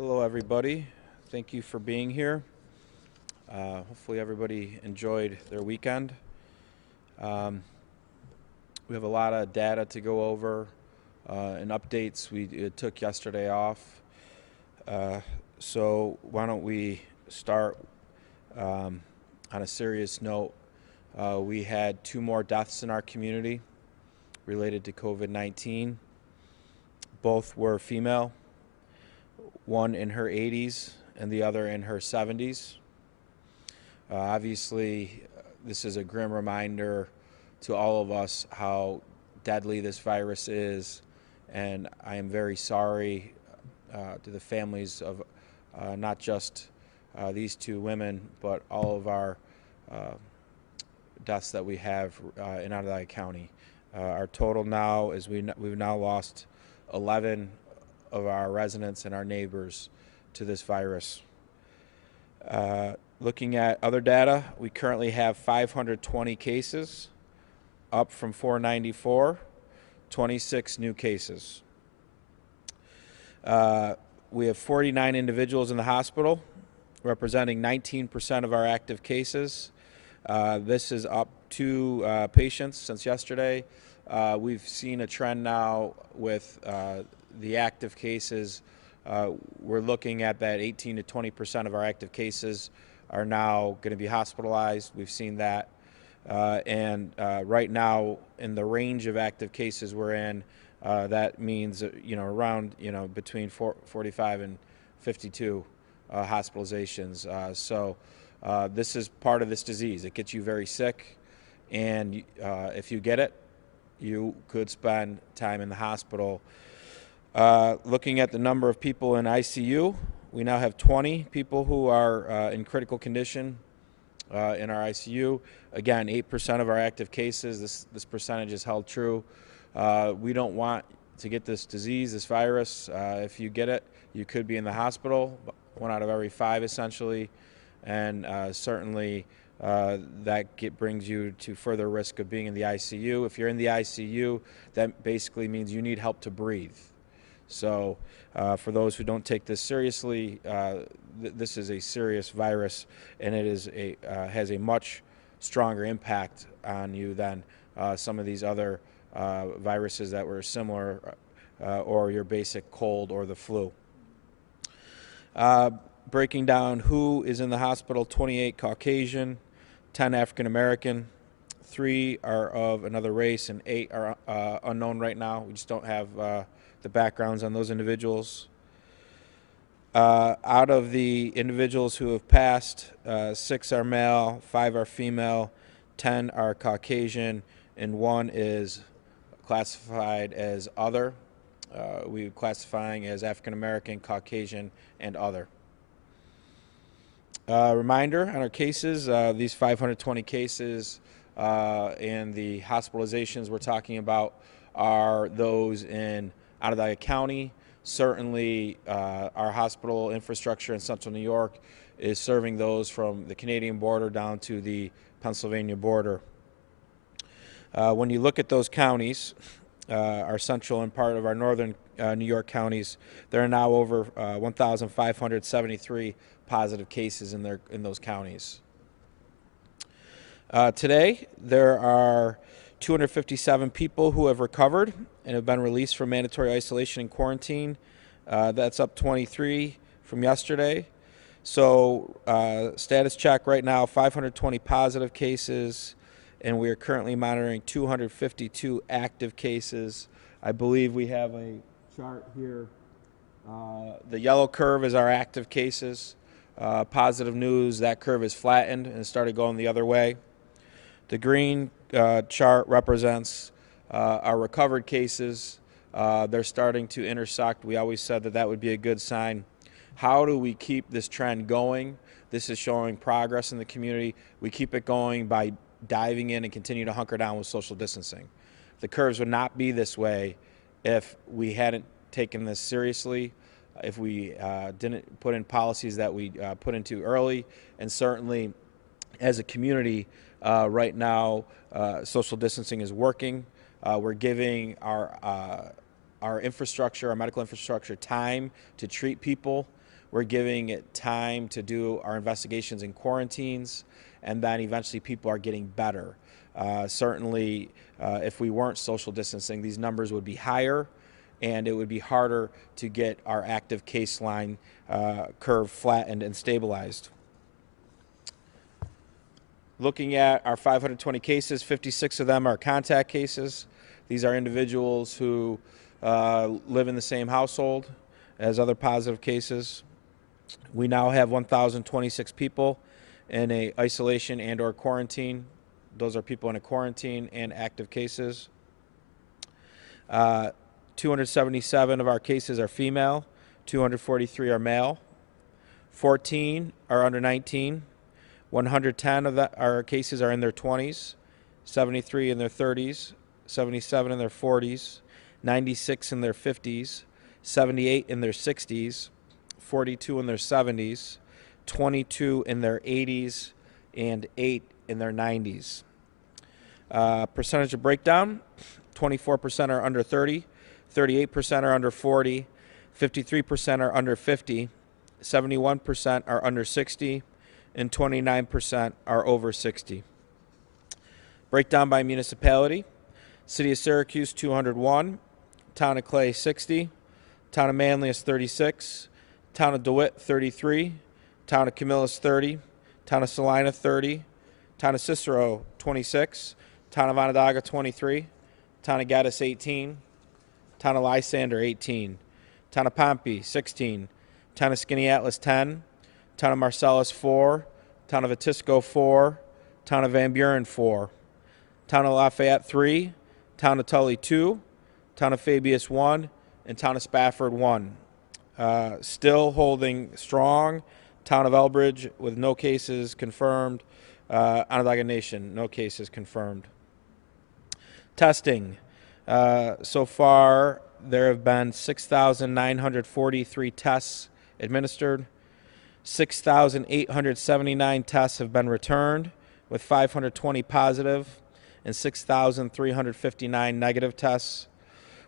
Hello, everybody. Thank you for being here. Hopefully, everybody enjoyed their weekend. Um, we have a lot of data to go over and updates. We took yesterday off. Uh, so, why don't we start on a serious note? We had 2 more deaths in our community related to COVID-19. Both were female, one in her 80s and the other in her 70s. Obviously, this is a grim reminder to all of us how deadly this virus is, and I am very sorry to the families of not just these 2 women, but all of our deaths that we have in Onondaga County. Our total now is we've now lost 11 of our residents and our neighbors to this virus. Looking at other data, we currently have 520 cases, up from 494, 26 new cases. We have 49 individuals in the hospital, representing 19% of our active cases. This is up 2 patients since yesterday. We've seen a trend now with the active cases. We're looking at that 18 to 20% of our active cases are now going to be hospitalized. We've seen that. And right now, in the range of active cases we're in, that means, around, between 45 and 52 hospitalizations. So this is part of this disease. It gets you very sick, and if you get it, you could spend time in the hospital. Looking at the number of people in ICU, we now have 20 people who are in critical condition in our ICU. Again, 8% of our active cases. This percentage is held true. We don't want to get this disease, this virus. If you get it, you could be in the hospital, 1 out of every 5 essentially, and certainly that brings you to further risk of being in the ICU. If you're in the ICU, that basically means you need help to breathe. So for those who don't take this seriously, this is a serious virus, and it is has a much stronger impact on you than some of these other viruses that were similar, or your basic cold or the flu. Breaking down who is in the hospital: 28 Caucasian, 10 African American, 3 are of another race, and 8 are unknown right now. We just don't have the backgrounds on those individuals. Out of the individuals who have passed, 6 are male, 5 are female, 10 are Caucasian, and 1 is classified as other. We're classifying as African American, Caucasian, and other. Reminder on our cases, these 520 cases and the hospitalizations we're talking about are those in Onondaga County. Certainly our hospital infrastructure in central New York is serving those from the Canadian border down to the Pennsylvania border. When you look at those counties, our central and part of our northern New York counties, there are now over 1,573 positive cases in those counties. Today, there are 257 people who have recovered and have been released from mandatory isolation and quarantine. That's up 23 from yesterday. So status check right now, 520 positive cases, and we are currently monitoring 252 active cases. I believe we have a chart here. The yellow curve is our active cases. Positive news, that curve is flattened and started going the other way. The green chart represents our recovered cases. They're starting to intersect. We always said that would be a good sign. How do we keep this trend going? This is showing progress in the community. We keep it going by diving in and continue to hunker down with social distancing. The curves would not be this way if we hadn't taken this seriously, if we didn't put in policies that we put into early, and certainly as a community right now, social distancing is working. We're giving our infrastructure, our medical infrastructure, time to treat people. We're giving it time to do our investigations in quarantines, and then eventually people are getting better. Certainly, if we weren't social distancing, these numbers would be higher, and it would be harder to get our active case line curve flattened and stabilized. Looking at our 520 cases, 56 of them are contact cases. These are individuals who live in the same household as other positive cases. We now have 1,026 people in a isolation and or quarantine. Those are people in a quarantine and active cases. 277 of our cases are female, 243 are male, 14 are under 19, 110 of our cases are in their 20s, 73 in their 30s, 77 in their 40s, 96 in their 50s, 78 in their 60s, 42 in their 70s, 22 in their 80s, and 8 in their 90s. Percentage of breakdown, 24% are under 30, 38% are under 40, 53% are under 50, 71% are under 60, and 29% are over 60. Breakdown by municipality. City of Syracuse, 201. Town of Clay, 60. Town of Manlius, 36. Town of DeWitt, 33. Town of Camillus, 30. Town of Salina, 30. Town of Cicero, 26. Town of Onondaga, 23. Town of Gaddis, 18. Town of Lysander, 18. Town of Pompey, 16. Town of Skaneateles, 10. Town of Marcellus, 4. Town of Atisco, 4. Town of Van Buren, 4. Town of Lafayette, 3. Town of Tully, 2. Town of Fabius, 1. And Town of Spafford, 1. Still holding strong. Town of Elbridge with no cases confirmed. Onondaga Nation, no cases confirmed. Testing. So far, there have been 6,943 tests administered. 6,879 tests have been returned, with 520 positive and 6,359 negative tests.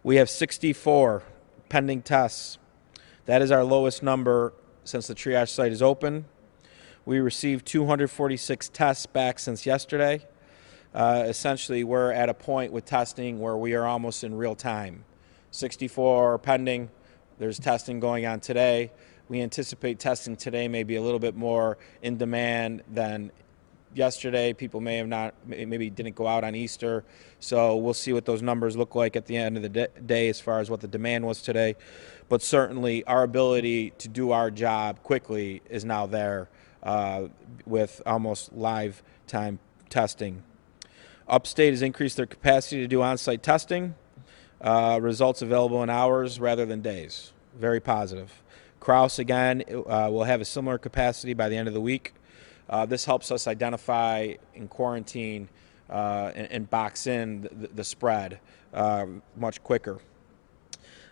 We have 64 pending tests. That is our lowest number since the triage site is open. We received 246 tests back since yesterday. Essentially, we're at a point with testing where we are almost in real time. 64 pending. There's testing going on today. We anticipate testing today may be a little bit more in demand than yesterday. People maybe didn't go out on Easter. So we'll see what those numbers look like at the end of the day as far as what the demand was today. But certainly our ability to do our job quickly is now there with almost live time testing. Upstate has increased their capacity to do on-site testing. Results available in hours rather than days. Very positive. Crouse, again, will have a similar capacity by the end of the week. This helps us identify and quarantine and box in the spread much quicker.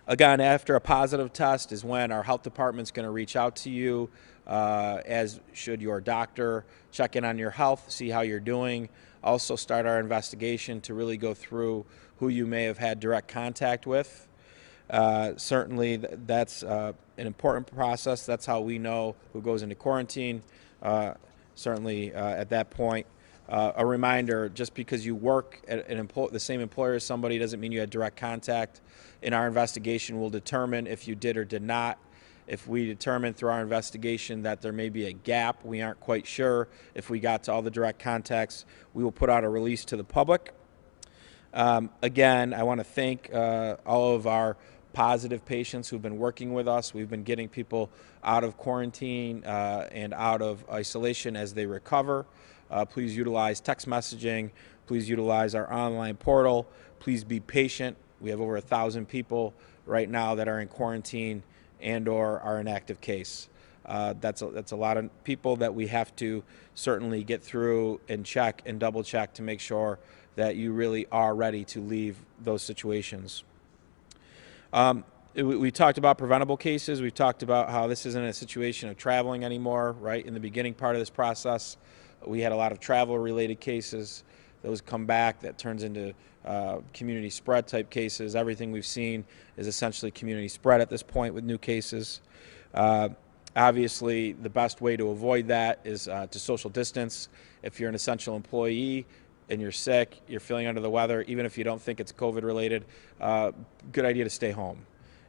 Again, after a positive test is when our health department's going to reach out to you, as should your doctor, check in on your health, see how you're doing. Also start our investigation to really go through who you may have had direct contact with. Certainly that's an important process. That's how we know who goes into quarantine. Certainly at that point, a reminder, just because you work at the same employer as somebody doesn't mean you had direct contact. In our investigation, we'll determine if you did or did not. If we determine through our investigation that there may be a gap, we aren't quite sure if we got to all the direct contacts, we will put out a release to the public. Again, I want to thank all of our positive patients who've been working with us. We've been getting people out of quarantine and out of isolation as they recover. Please utilize text messaging. Please utilize our online portal. Please be patient. We have over 1,000 people right now that are in quarantine and or are an active case. That's a lot of people that we have to certainly get through and check and double check to make sure that you really are ready to leave those situations. We talked about preventable cases. We talked about how this isn't a situation of traveling anymore, right? In the beginning part of this process, we had a lot of travel-related cases. Those come back. That turns into community spread type cases. Everything we've seen is essentially community spread at this point with new cases. Obviously, the best way to avoid that is to social distance. If you're an essential employee and you're sick, you're feeling under the weather, even if you don't think it's COVID related, good idea to stay home.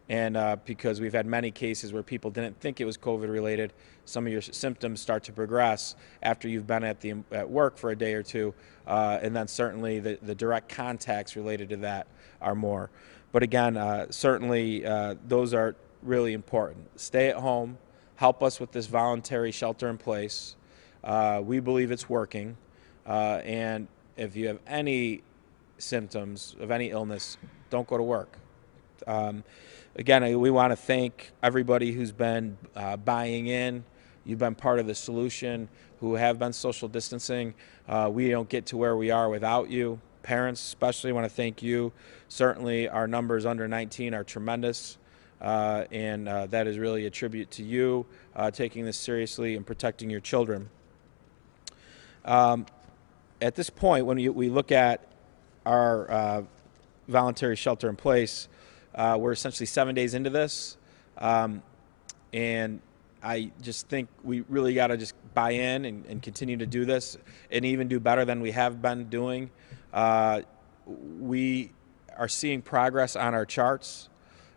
And because we've had many cases where people didn't think it was COVID related, some of your symptoms start to progress after you've been at work for a day or two, and then certainly the direct contacts related to that are more. But again, certainly those are really important. Stay at home. Help us with this voluntary shelter in place. We believe it's working. And if you have any symptoms of any illness, don't go to work. Again, we want to thank everybody who's been buying in. You've been part of the solution, who have been social distancing. We don't get to where we are without you. Parents especially want to thank you. Certainly our numbers under 19 are tremendous, and that is really a tribute to you taking this seriously and protecting your children. At this point, when we look at our voluntary shelter in place, we're essentially 7 days into this, and I just think we really got to just buy in and continue to do this and even do better than we have been doing. We are seeing progress on our charts.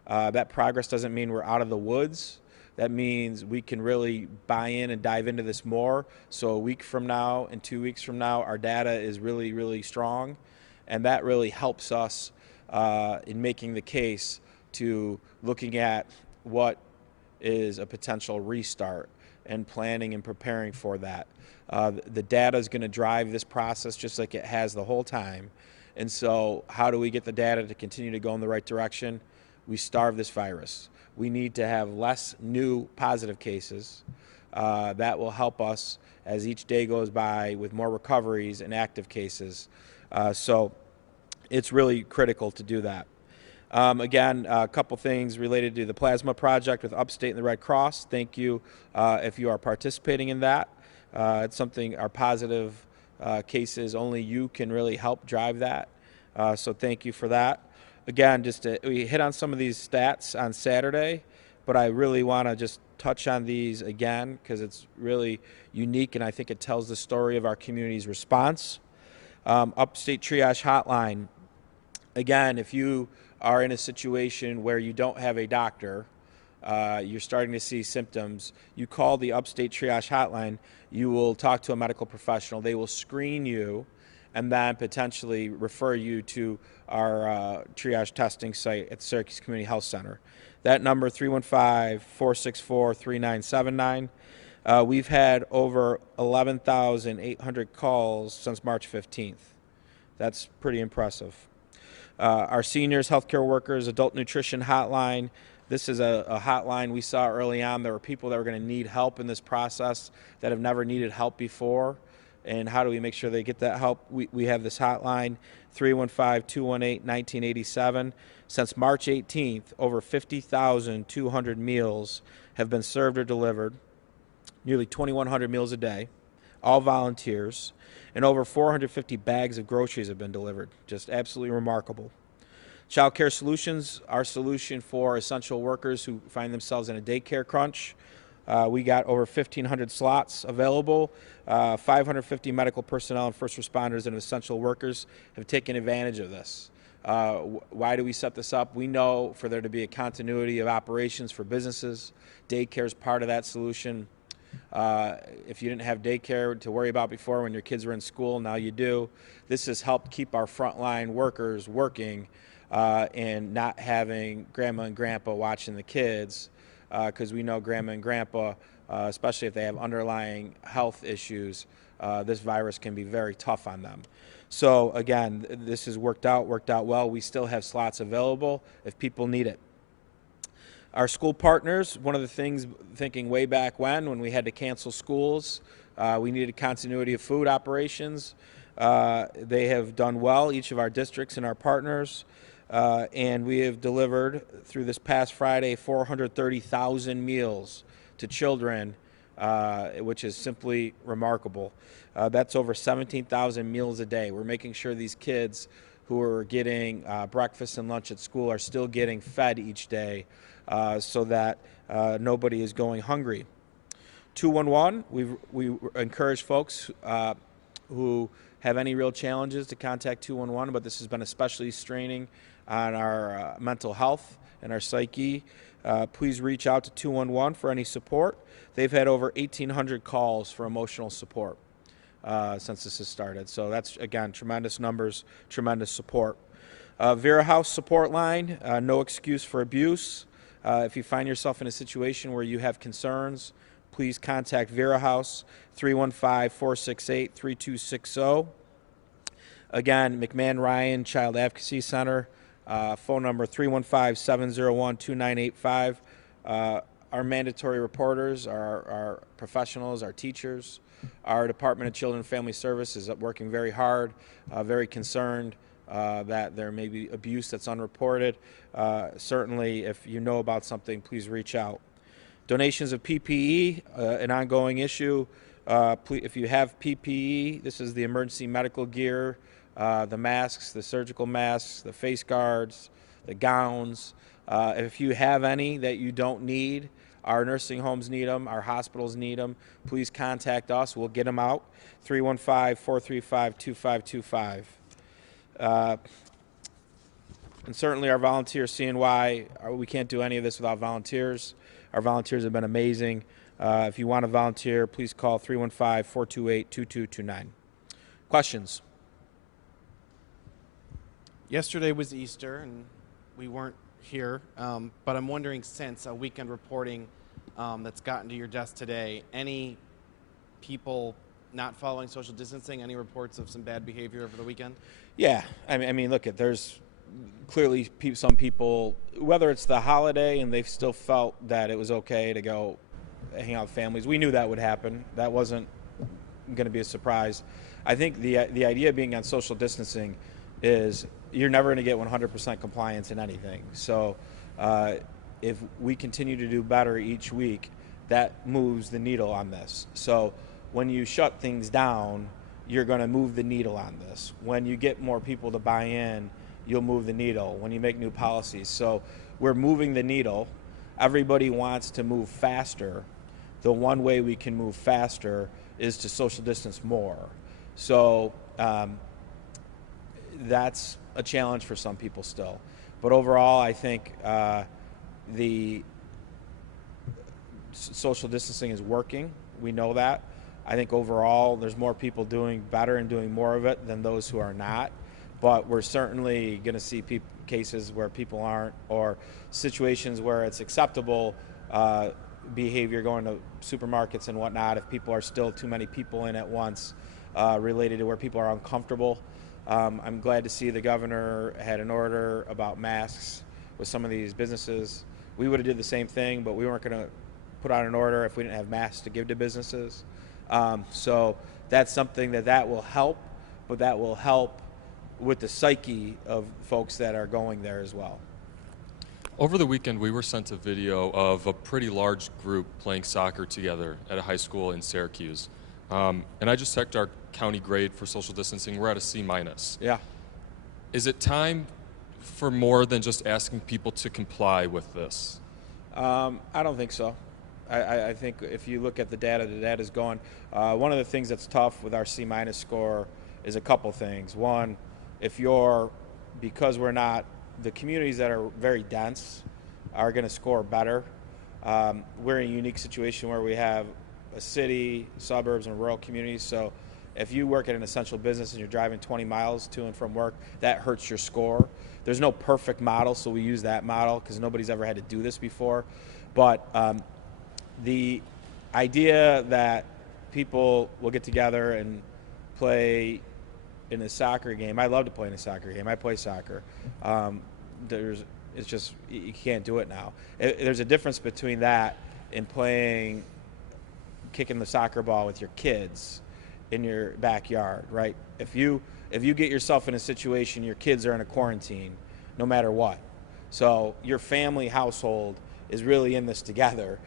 That progress doesn't mean we're out of the woods. That means we can really buy in and dive into this more. So a week from now and 2 weeks from now, our data is really, really strong. And that really helps us in making the case to looking at what is a potential restart and planning and preparing for that. The data is going to drive this process just like it has the whole time. And so how do we get the data to continue to go in the right direction? We starve this virus. We need to have less new positive cases. That will help us as each day goes by with more recoveries and active cases. So it's really critical to do that. Again, a couple things related to the plasma project with Upstate and the Red Cross. Thank you if you are participating in that. It's something, our positive cases, only you can really help drive that. So thank you for that. Again, we hit on some of these stats on Saturday, but I really want to just touch on these again because it's really unique and I think it tells the story of our community's response. Upstate Triage Hotline. Again, if you are in a situation where you don't have a doctor, you're starting to see symptoms, you call the Upstate Triage Hotline, you will talk to a medical professional, they will screen you, and then potentially refer you to our triage testing site at the Syracuse Community Health Center. That number, 315-464-3979. We've had over 11,800 calls since March 15th. That's pretty impressive. Our seniors, healthcare workers, adult nutrition hotline. This is a hotline we saw early on. There were people that were going to need help in this process that have never needed help before. And how do we make sure they get that help? We have this hotline, 315-218-1987. Since March 18th, over 50,200 meals have been served or delivered, nearly 2,100 meals a day, all volunteers, and over 450 bags of groceries have been delivered. Just absolutely remarkable. Child Care Solutions, our solution for essential workers who find themselves in a daycare crunch. We got over 1,500 slots available. 550 medical personnel and first responders and essential workers have taken advantage of this. Why do we set this up? We know for there to be a continuity of operations for businesses. Daycare is part of that solution. If you didn't have daycare to worry about before when your kids were in school, now you do. This has helped keep our frontline workers working and not having grandma and grandpa watching the kids, because we know grandma and grandpa, especially if they have underlying health issues, this virus can be very tough on them. So again, this has worked out well. We still have slots available if people need it. Our school partners, one of the things, thinking way back when we had to cancel schools, we needed continuity of food operations. They have done well, each of our districts and our partners, and we have delivered through this past Friday 430,000 meals to children, which is simply remarkable. That's over 17,000 meals a day. We're making sure these kids who are getting breakfast and lunch at school are still getting fed each day. so that nobody is going hungry. 211, we encourage folks who have any real challenges to contact 211, but this has been especially straining on our mental health and our psyche. Please reach out to 211 for any support. They've had over 1,800 calls for emotional support since this has started. So that's, again, tremendous numbers, tremendous support. Vera House support line, no excuse for abuse. If you find yourself in a situation where you have concerns, please contact Vera House, 315-468-3260. Again, McMahon Ryan Child Advocacy Center, phone number 315-701-2985. Our mandatory reporters, our professionals, our teachers, our Department of Children and Family Services is working very hard, very concerned that there may be abuse that's unreported. Certainly, if you know about something, please reach out. Donations of PPE, an ongoing issue. If you have PPE, this is the emergency medical gear, the masks, the surgical masks, the face guards, the gowns. If you have any that you don't need, our nursing homes need them, our hospitals need them, please contact us. We'll get them out. 315-435-2525. And certainly our volunteers, CNY, we can't do any of this without volunteers. Our volunteers have been amazing. If you want to volunteer, please call 315-428-2229. Questions? Yesterday was Easter, and we weren't here, but I'm wondering, since a weekend reporting that's gotten to your desk today, any people not following social distancing, any reports of some bad behavior over the weekend? Yeah, I mean, look, there's clearly some people, whether it's the holiday and they've still felt that it was okay to go hang out with families. We knew that would happen. That wasn't going to be a surprise. I think the idea of being on social distancing is you're never going to get 100% compliance in anything. So if we continue to do better each week, that moves the needle on this. So when you shut things down, you're going to move the needle on this. When you get more people to buy in, you'll move the needle when you make new policies. So we're moving the needle. Everybody wants to move faster. The one way we can move faster is to social distance more. So that's a challenge for some people still. But overall, I think the social distancing is working. We know that. I think overall there's more people doing better and doing more of it than those who are not. But we're certainly going to see cases where people aren't, or situations where it's acceptable behavior going to supermarkets and whatnot if people are still too many people in at once, related to where people are uncomfortable. I'm glad to see the governor had an order about masks with some of these businesses. We would have did the same thing, but we weren't going to put out an order if we didn't have masks to give to businesses. So that's something that will help, but that will help with the psyche of folks that are going there as well. Over the weekend, we were sent a video of a pretty large group playing soccer together at a high school in Syracuse. And I just checked our county grade for social distancing. We're at a C-. Yeah. Is it time for more than just asking people to comply with this? I don't think so. I think if you look at the data's gone. One of the things that's tough with our C- score is a couple things. One, because we're not, the communities that are very dense are going to score better. We're in a unique situation where we have a city, suburbs, and rural communities. So if you work at an essential business and you're driving 20 miles to and from work, that hurts your score. There's no perfect model, so we use that model because nobody's ever had to do this before. But the idea that people will get together and play in a soccer game. I love to play in a soccer game. I play soccer. It's just, you can't do it now. There's a difference between that and kicking the soccer ball with your kids in your backyard, right? If you get yourself in a situation, your kids are in a quarantine, no matter what. So your family household is really in this together.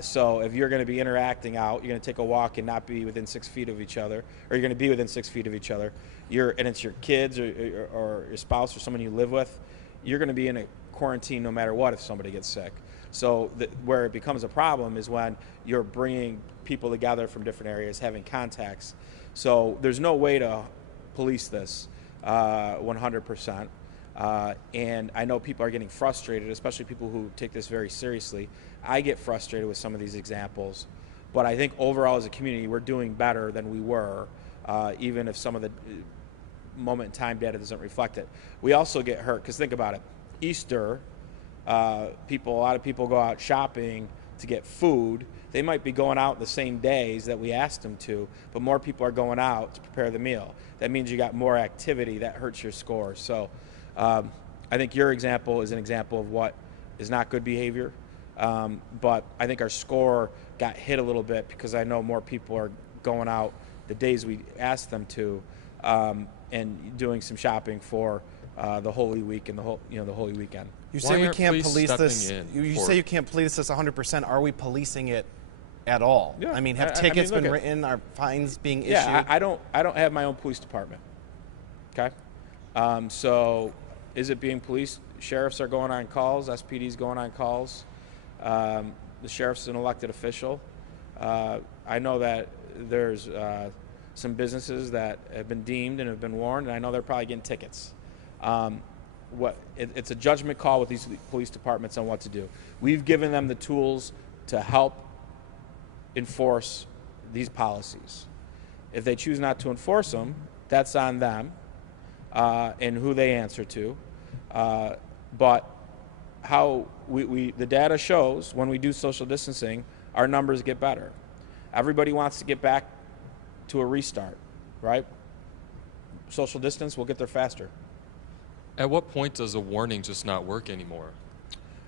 So if you're going to be interacting out, you're going to take a walk and not be within 6 feet of each other, or you're going to be within 6 feet of each other, and it's your kids or your spouse or someone you live with, you're going to be in a quarantine no matter what if somebody gets sick. So where it becomes a problem is when you're bringing people together from different areas, having contacts. So there's no way to police this 100%. And I know people are getting frustrated, especially people who take this very seriously. I get frustrated with some of these examples. But I think overall as a community, we're doing better than we were, even if some of the moment in time data doesn't reflect it. We also get hurt, because think about it. Easter, a lot of people go out shopping to get food. They might be going out the same days that we asked them to, but more people are going out to prepare the meal. That means you got more activity. That hurts your score. So I think your example is an example of what is not good behavior. But I think our score got hit a little bit because I know more people are going out the days we asked them to, and doing some shopping for the Holy Week and the Holy Weekend. You Why say we aren't can't police police this. stepping in You for say it? you can't police this 100%. Are we policing it at all? Yeah. I mean, have I tickets mean, look been at- written? Are fines being issued? Yeah, I don't have my own police department. Okay, so is it being policed? Sheriffs are going on calls. SPD's going on calls. The sheriff's an elected official. I know that there's some businesses that have been deemed and have been warned, and I know they're probably getting tickets. It's a judgment call with these police departments on what to do. We've given them the tools to help enforce these policies. If they choose not to enforce them, that's on them and who they answer to. But how the data shows when we do social distancing, our numbers get better. Everybody wants to get back to a restart, right? Social distance, we'll get there faster. At what point does a warning just not work anymore?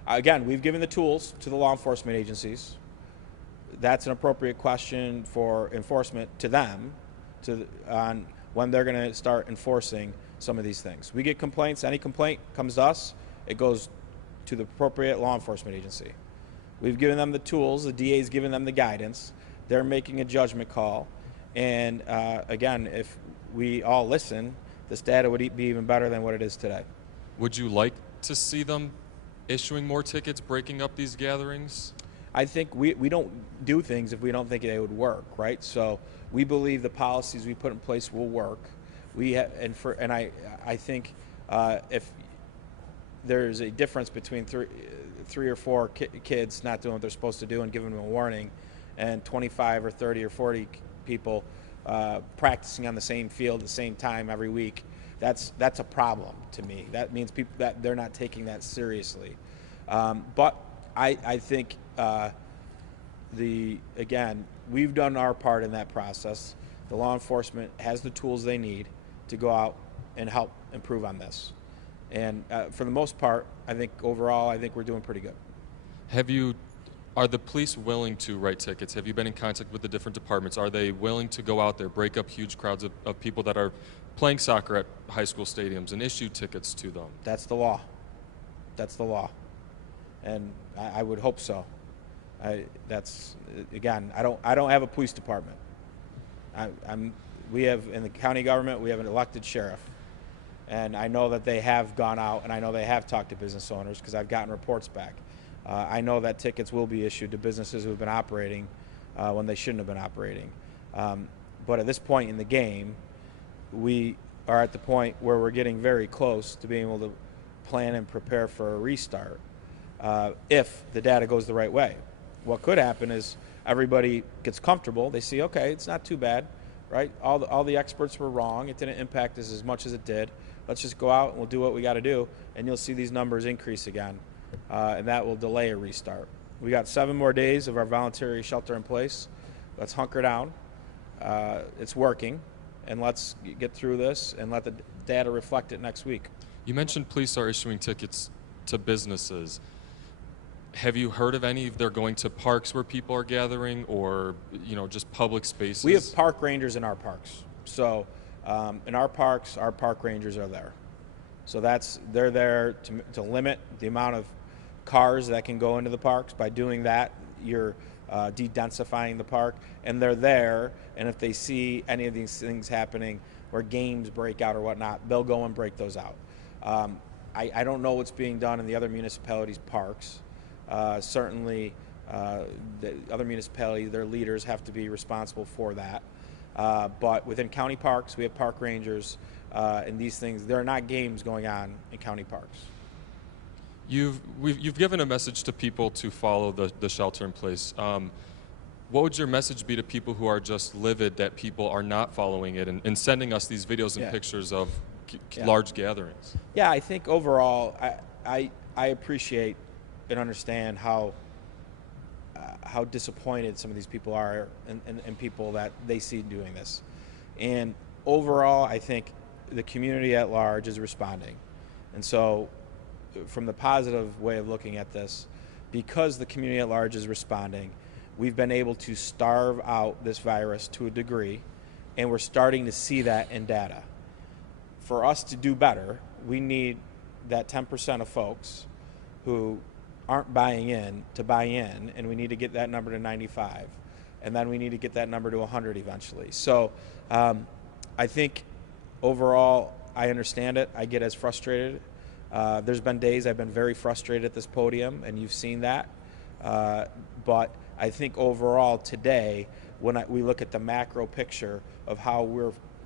Again, we've given the tools to the law enforcement agencies. That's an appropriate question for enforcement to them on when they're going to start enforcing some of these things. We get complaints. Any complaint comes to us, it goes to the appropriate law enforcement agency. We've given them the tools. The DA's given them the guidance. They're making a judgment call. And again, if we all listen, this data would be even better than what it is today. Would you like to see them issuing more tickets, breaking up these gatherings? I think we don't do things if we don't think they would work, right? So we believe the policies we put in place will work. I think if there's a difference between three or four kids not doing what they're supposed to do and giving them a warning, and 25 or 30 or 40 people practicing on the same field at the same time every week, that's a problem to me. That means people that they're not taking that seriously. But I think again, we've done our part in that process. The law enforcement has the tools they need to go out and help improve on this. And for the most part, I think overall, I think we're doing pretty good. Are the police willing to write tickets? Have you been in contact with the different departments? Are they willing to go out there, break up huge crowds of people that are playing soccer at high school stadiums and issue tickets to them? That's the law. That's the law. And I would hope so. Again, I don't have a police department. We have, in the county government, we have an elected sheriff. And I know that they have gone out, and I know they have talked to business owners because I've gotten reports back. I know that tickets will be issued to businesses who have been operating when they shouldn't have been operating. But at this point in the game, we are at the point where we're getting very close to being able to plan and prepare for a restart if the data goes the right way. What could happen is everybody gets comfortable. They see, okay, it's not too bad, right? All the experts were wrong. It didn't impact us as much as it did. Let's just go out and we'll do what we got to do, and you'll see these numbers increase again. And that will delay a restart. We got 7 more days of our voluntary shelter in place. Let's hunker down. It's working, and let's get through this and let the data reflect it next week. You mentioned police are issuing tickets to businesses. Have you heard of any? They're going to parks where people are gathering, or just public spaces? We have park rangers in our parks. So in our parks, our park rangers are there. So they're there to limit the amount of cars that can go into the parks. By doing that, you're de-densifying the park, and they're there, and if they see any of these things happening where games break out or whatnot, they'll go and break those out. I don't know what's being done in the other municipalities' parks. Certainly, the other municipalities, their leaders have to be responsible for that. But within county parks, we have park rangers, and these things, there are not games going on in county parks. You've given a message to people to follow the shelter in place. What would your message be to people who are just livid that people are not following it and sending us these videos and pictures of large gatherings? Yeah, I think overall, I appreciate and understand how disappointed some of these people are and people that they see doing this. And overall, I think the community at large is responding. And so from the positive way of looking at this, because the community at large is responding, we've been able to starve out this virus to a degree, and we're starting to see that in data. For us to do better, we need that 10% of folks who aren't buying in to buy in, and we need to get that number to 95, and then we need to get that number to 100 eventually. So I think overall, I understand it. I get as frustrated. There's been days I've been very frustrated at this podium, and you've seen that. But I think overall today, when we look at the macro picture of how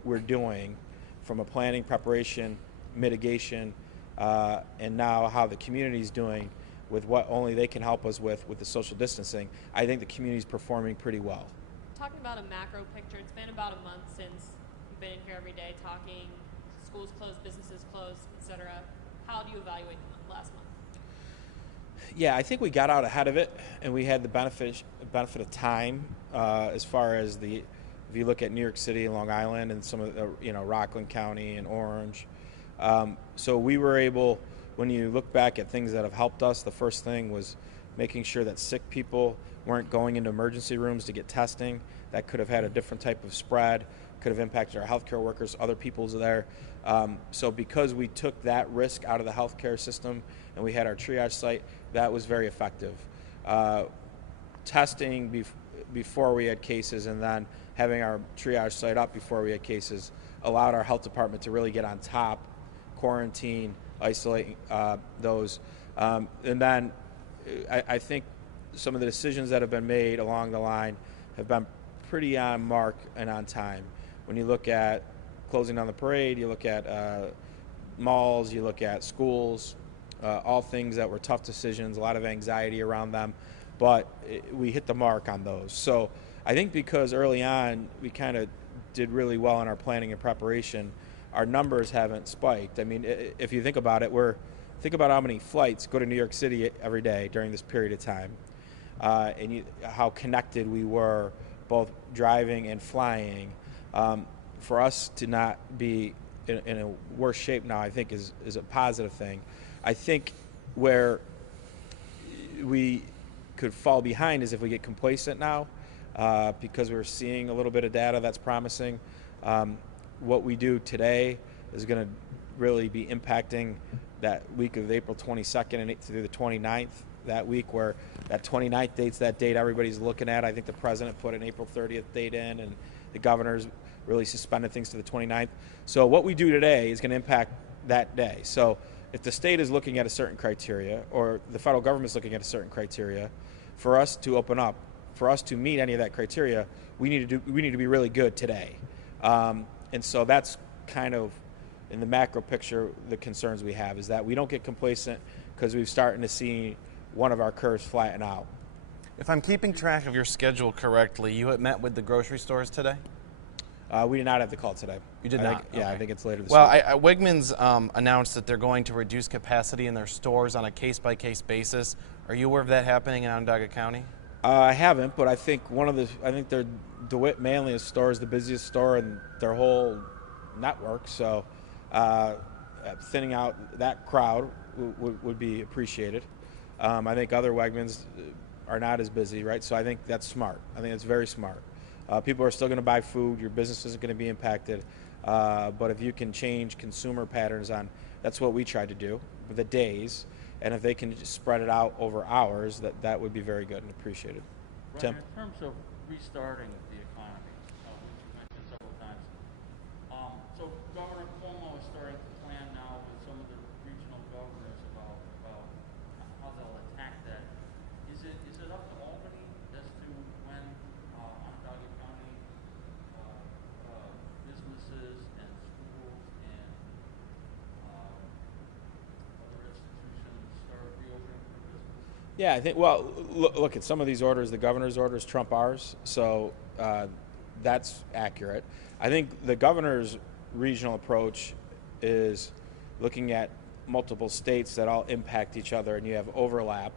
we're doing from a planning, preparation, mitigation, and now how the community's doing with what only they can help us with the social distancing, I think the community's performing pretty well. Talking about a macro picture, it's been about a month since you've been in here every day talking, schools closed, businesses closed, etc. How do you evaluate the last month? Yeah, I think we got out ahead of it, and we had the benefit of time as far as if you look at New York City and Long Island and some of the, Rockland County and Orange. So we were able, when you look back at things that have helped us, the first thing was making sure that sick people weren't going into emergency rooms to get testing. That could have had a different type of spread, could have impacted our healthcare workers, other people's there. So because we took that risk out of the healthcare system and we had our triage site, that was very effective. Testing before we had cases and then having our triage site up before we had cases allowed our health department to really get on top, quarantine, isolate those. And then I think some of the decisions that have been made along the line have been pretty on mark and on time. When you look at closing down the parade, you look at malls, you look at schools, all things that were tough decisions, a lot of anxiety around them, but we hit the mark on those. So I think because early on we kind of did really well in our planning and preparation, our numbers haven't spiked. I mean, if you think about it, think about how many flights go to New York City every day during this period of time, and how connected we were, both driving and flying. For us to not be in a worse shape now, I think is a positive thing. I think where we could fall behind is if we get complacent now, because we're seeing a little bit of data that's promising. What we do today is going to really be impacting that week of April 22nd and through the 29th, that week where that 29th date's that date everybody's looking at. I think the president put an April 30th date in, and the governor's really suspended things to the 29th. So what we do today is going to impact that day. So if the state is looking at a certain criteria or the federal government is looking at a certain criteria, for us to open up, for us to meet any of that criteria, we need to be really good today. And so that's kind of, in the macro picture, the concerns we have is that we don't get complacent because we're starting to see one of our curves flatten out. If I'm keeping track of your schedule correctly, you had met with the grocery stores today? We did not have the call today. You did not? Yeah, okay. I think it's later this week. Well, Wegmans announced that they're going to reduce capacity in their stores on a case-by-case basis. Are you aware of that happening in Onondaga County? I haven't, but I think their DeWitt Manlius store is the busiest store in their whole network. So thinning out that crowd would be appreciated. I think other Wegmans are not as busy, right? So I think that's smart. I think it's very smart. People are still going to buy food. Your business isn't going to be impacted. But if you can change consumer patterns that's what we tried to do with the days. And if they can just spread it out over hours, that would be very good and appreciated. Right, Tim? in terms of restarting the economy, which you mentioned several times, so Governor Cuomo is starting to plan now with some of the regional governors about how they'll attack that. Yeah, I think. Well, look at some of these orders. The governor's orders trump ours, so that's accurate. I think the governor's regional approach is looking at multiple states that all impact each other, and you have overlap.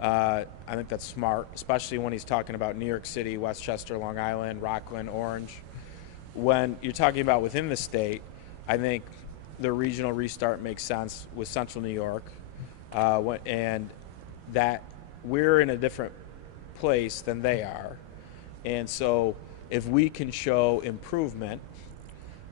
I think that's smart, especially when he's talking about New York City, Westchester, Long Island, Rockland, Orange. When you're talking about within the state, I think the regional restart makes sense with Central New York, and that we're in a different place than they are. And so if we can show improvement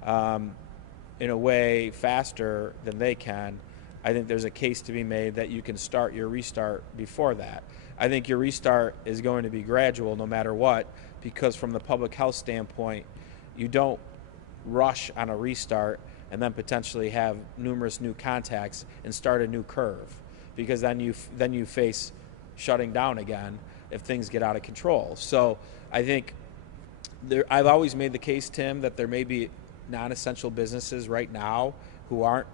in a way faster than they can, I think there's a case to be made that you can start your restart before that. I think your restart is going to be gradual no matter what, because from the public health standpoint, you don't rush on a restart and then potentially have numerous new contacts and start a new curve, because then you face shutting down again if things get out of control. So I think I've always made the case, Tim, that there may be non-essential businesses right now who aren't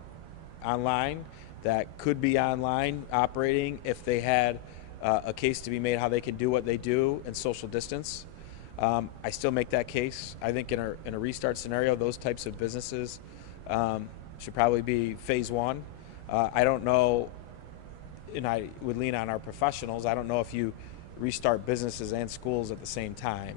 online that could be online operating if they had a case to be made how they can do what they do and social distance. I still make that case. I think in a restart scenario, those types of businesses should probably be phase one. I don't know, and I would lean on our professionals, I don't know if you restart businesses and schools at the same time.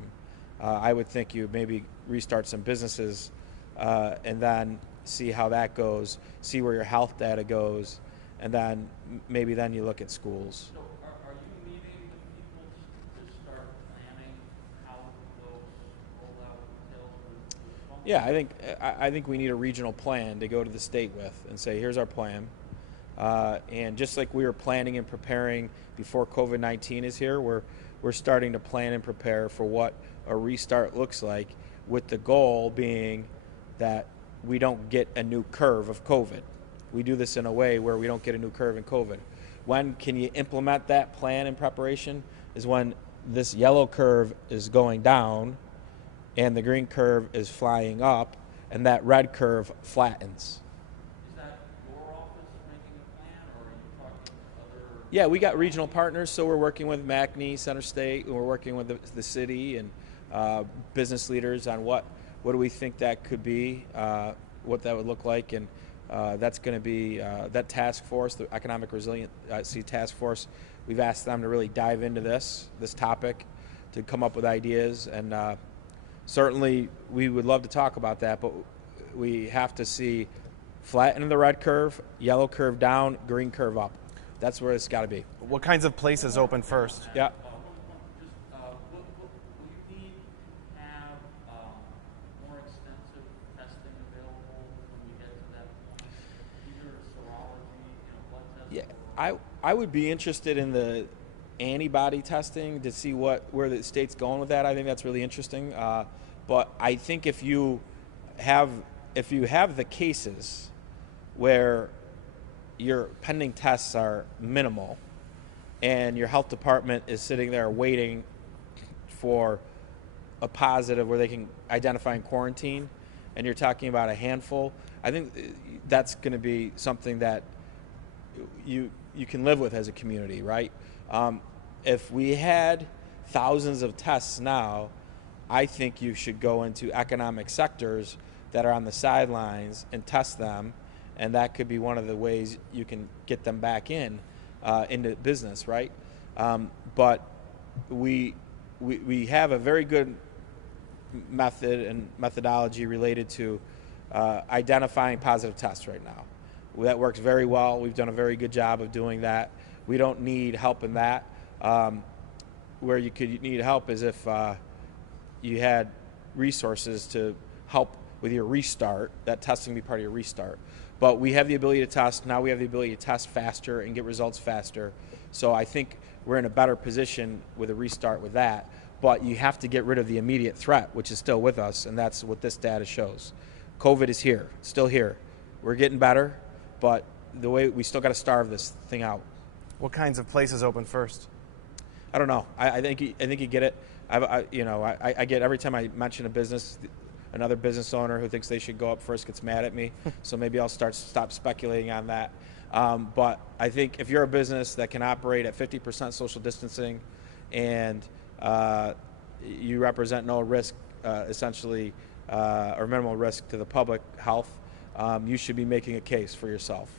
I would think you maybe restart some businesses and then see how that goes, see where your health data goes, and then maybe then you look at schools. So are you meeting with people to start planning how those rollout details would Yeah, I think we need a regional plan to go to the state with and say, here's our plan. And just like we were planning and preparing before COVID-19 is here, we're starting to plan and prepare for what a restart looks like, with the goal being that we don't get a new curve of COVID. We do this in a way where we don't get a new curve in COVID. When can you implement that plan in preparation is when this yellow curve is going down and the green curve is flying up and that red curve flattens. Is that your office making a plan, or are you talking to other? Yeah, we got regional partners, so we're working with McMahon, Center State, and we're working with the city and business leaders on what do we think that could be, what that would look like, and that's going to be that task force, the Economic Resiliency Task Force. We've asked them to really dive into this topic, to come up with ideas, and certainly we would love to talk about that, but we have to see flatten the red curve, yellow curve down, green curve up. That's where it's got to be. What kinds of places open first? Yeah. Will you need to have more extensive testing available when we get to that point? Either serology, blood tests? Yeah, I would be interested in the antibody testing to see where the state's going with that. I think that's really interesting. But I think if you have the cases where your pending tests are minimal and your health department is sitting there waiting for a positive where they can identify and quarantine, and you're talking about a handful, I think that's going to be something that you can live with as a community, right? If we had thousands of tests now, I think you should go into economic sectors that are on the sidelines and test them, and that could be one of the ways you can get them back into business, right? But we have a very good method and methodology related to identifying positive tests right now. That works very well. We've done a very good job of doing that. We don't need help in that. Where you could need help is if you had resources to help with your restart, that testing be part of your restart. But we have the ability to test. Now we have the ability to test faster and get results faster. So I think we're in a better position with a restart with that. But you have to get rid of the immediate threat, which is still with us, and that's what this data shows. COVID is here, still here. We're getting better, but the way we still got to starve this thing out. What kinds of places open first? I don't know. I think you get it. I get every time I mention a business, another business owner who thinks they should go up first gets mad at me. So maybe I'll stop speculating on that. But I think if you're a business that can operate at 50% social distancing and you represent no risk, essentially, or minimal risk to the public health, you should be making a case for yourself.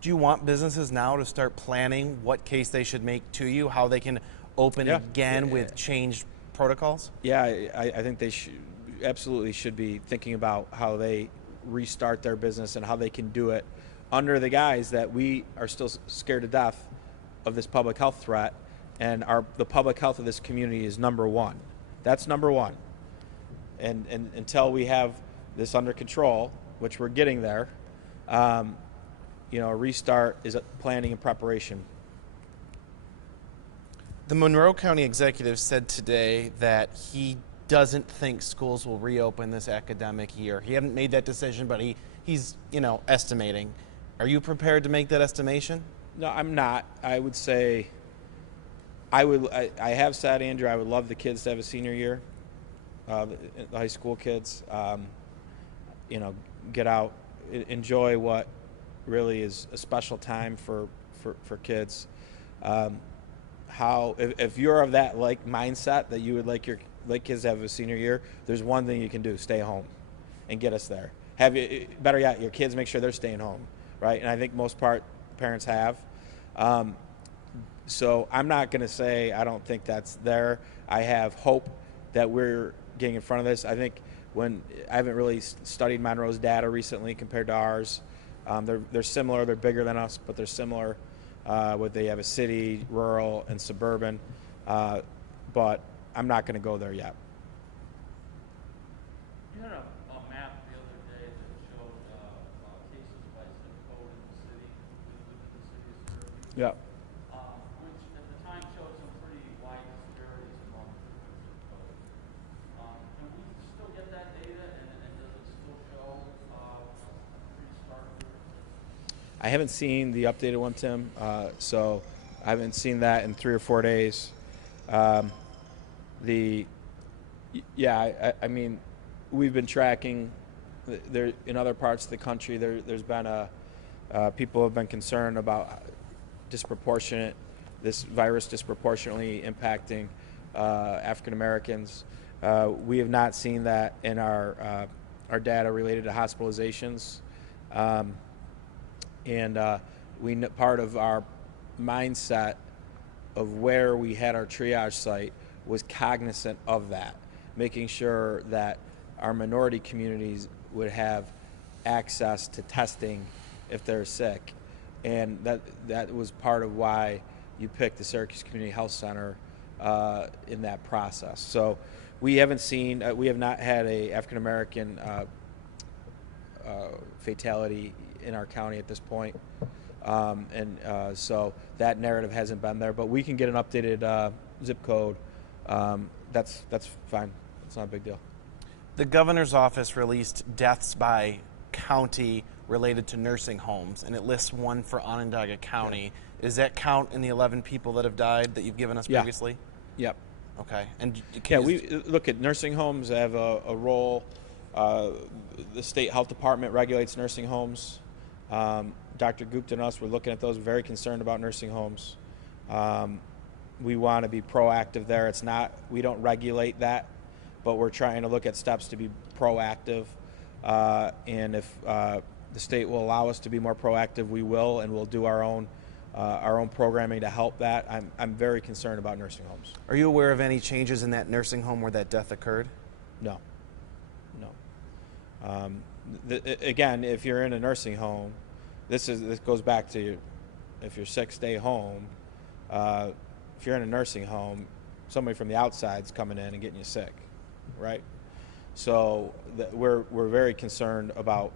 Do you want businesses now to start planning what case they should make to you, how they can open Yeah. again with changed protocols? Yeah, I think they absolutely should be thinking about how they restart their business and how they can do it under the guise that we are still scared to death of this public health threat, and the public health of this community is number one. That's number one. And until we have this under control, which we're getting there, a restart is planning and preparation. The Monroe County executive said today that he doesn't think schools will reopen this academic year. He hadn't made that decision, but he's estimating. Are you prepared to make that estimation? No, I'm not. I would say I have said, Andrew, I would love the kids to have a senior year, the high school kids. Get out, enjoy what really is a special time for kids. If you're of that mindset that you would like your kids to have a senior year, there's one thing you can do: stay home and get us there. Better yet, your kids make sure they're staying home, right? And I think most parents have. So I'm not going to say I don't think that's there. I have hope that we're getting in front of this. I think I haven't really studied Monroe's data recently compared to ours. They're similar. They're bigger than us, but they're similar. They have a city, rural, and suburban. But I'm not going to go there yet. You had a map the other day that showed cases by zip code in the city, within the city of Syracuse. Yeah. Which at the time showed some pretty wide disparities among different zip codes. Can we still get that data, and does it still show a pretty stark difference? I haven't seen the updated one, Tim, so I haven't seen that in 3 or 4 days. I mean, we've been tracking there in other parts of the country. There's been people have been concerned about this virus disproportionately impacting African Americans. We have not seen that in our data related to hospitalizations. Part of our mindset of where we had our triage site was cognizant of that, making sure that our minority communities would have access to testing if they're sick. And that was part of why you picked the Syracuse Community Health Center in that process. So we have not had a African American fatality in our county at this point. So that narrative hasn't been there, but we can get an updated zip code. That's fine. It's not a big deal. The governor's office released deaths by county related to nursing homes, and it lists one for Onondaga County. Yeah. Is that count in the 11 people that have died that you've given us previously? Yep. Okay. And we look at nursing homes have a role. The state health department regulates nursing homes. Dr. Gupta and us, we're looking at those, very concerned about nursing homes. We want to be proactive there. We don't regulate that, but we're trying to look at steps to be proactive. And if the state will allow us to be more proactive, we will, and we'll do our own programming to help that. I'm very concerned about nursing homes. Are you aware of any changes in that nursing home where that death occurred? No. Again, if you're in a nursing home, this goes back to if you're sick, stay home. If you're in a nursing home, somebody from the outside's coming in and getting you sick, right? So we're very concerned about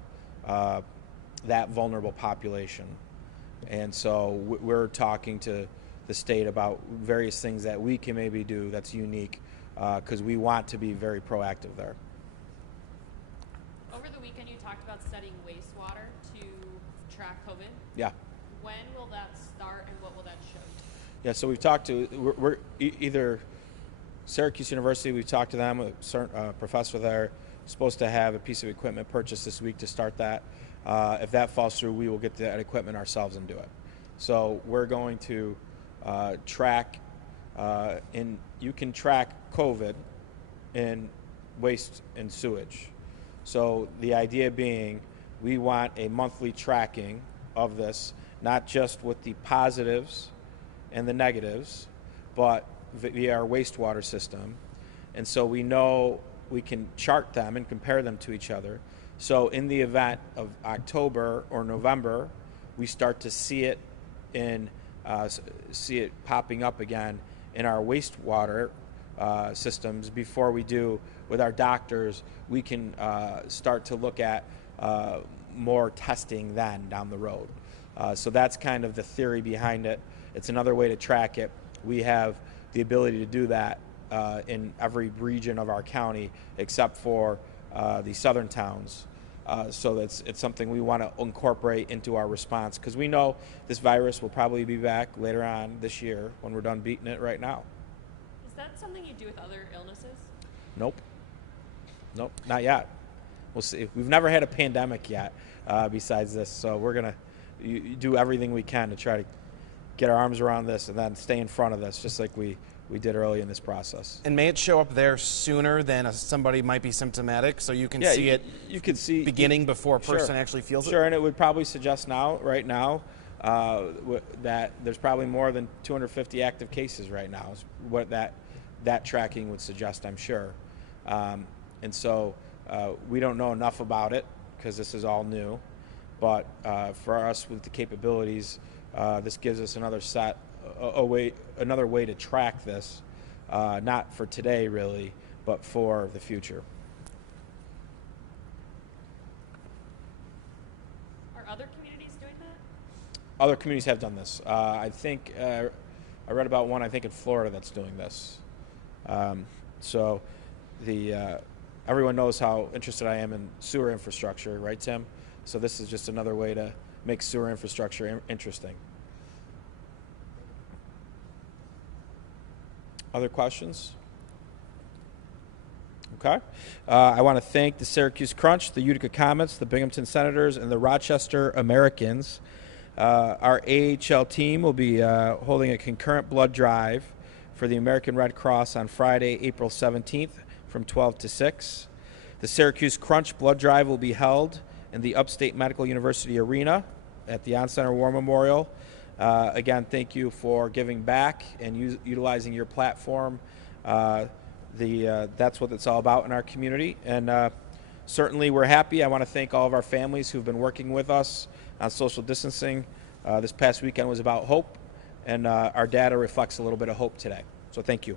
that vulnerable population, and so we're talking to the state about various things that we can maybe do that's unique, because we want to be very proactive there. Over the weekend, you talked about studying wastewater to track COVID. Yeah. When will that start, and what will that show? Yeah, so we've talked to we're either Syracuse University. We've talked to them. A professor there is supposed to have a piece of equipment purchased this week to start that. If that falls through, we will get that equipment ourselves and do it. So we're going to track, you can track COVID in waste and sewage. So the idea being, we want a monthly tracking of this, not just with the positives and the negatives, but via our wastewater system. And so we know we can chart them and compare them to each other. So in the event of October or November, we start to see it popping up again in our wastewater systems before we do with our doctors. We can start to look at more testing then down the road. So that's kind of the theory behind it. It's another way to track it. We have the ability to do that in every region of our county except for the southern towns. So it's something we want to incorporate into our response, because we know this virus will probably be back later on this year when we're done beating it right now. Is that something you do with other illnesses? Nope, not yet. We'll see. We've never had a pandemic yet besides this, so we're going to do everything we can to try to get our arms around this and then stay in front of this, just like we did early in this process. And may it show up there sooner than somebody might be symptomatic, so you can see it. You can see beginning before a person Sure. actually feels it. Sure, and it would probably suggest right now, that there's probably more than 250 active cases right now. Is what that tracking would suggest, I'm sure. And so we don't know enough about it because this is all new. But for us with the capabilities, this gives us another another way to track this, not for today really, but for the future. Are other communities doing that? Other communities have done this. I think I read about one, I think in Florida, that's doing this. So everyone knows how interested I am in sewer infrastructure, right, Tim? So this is just another way to make sewer infrastructure interesting. Other questions? Okay. I want to thank the Syracuse Crunch, the Utica Comets, the Binghamton Senators, and the Rochester Americans. Our AHL team will be holding a concurrent blood drive for the American Red Cross on Friday, April 17th from 12 to 6. The Syracuse Crunch blood drive will be held in the Upstate Medical University Arena at the On-Center War Memorial. Again, thank you for giving back and utilizing your platform. That's what it's all about in our community. And certainly we're happy. I want to thank all of our families who've been working with us on social distancing. This past weekend was about hope, and our data reflects a little bit of hope today. So thank you.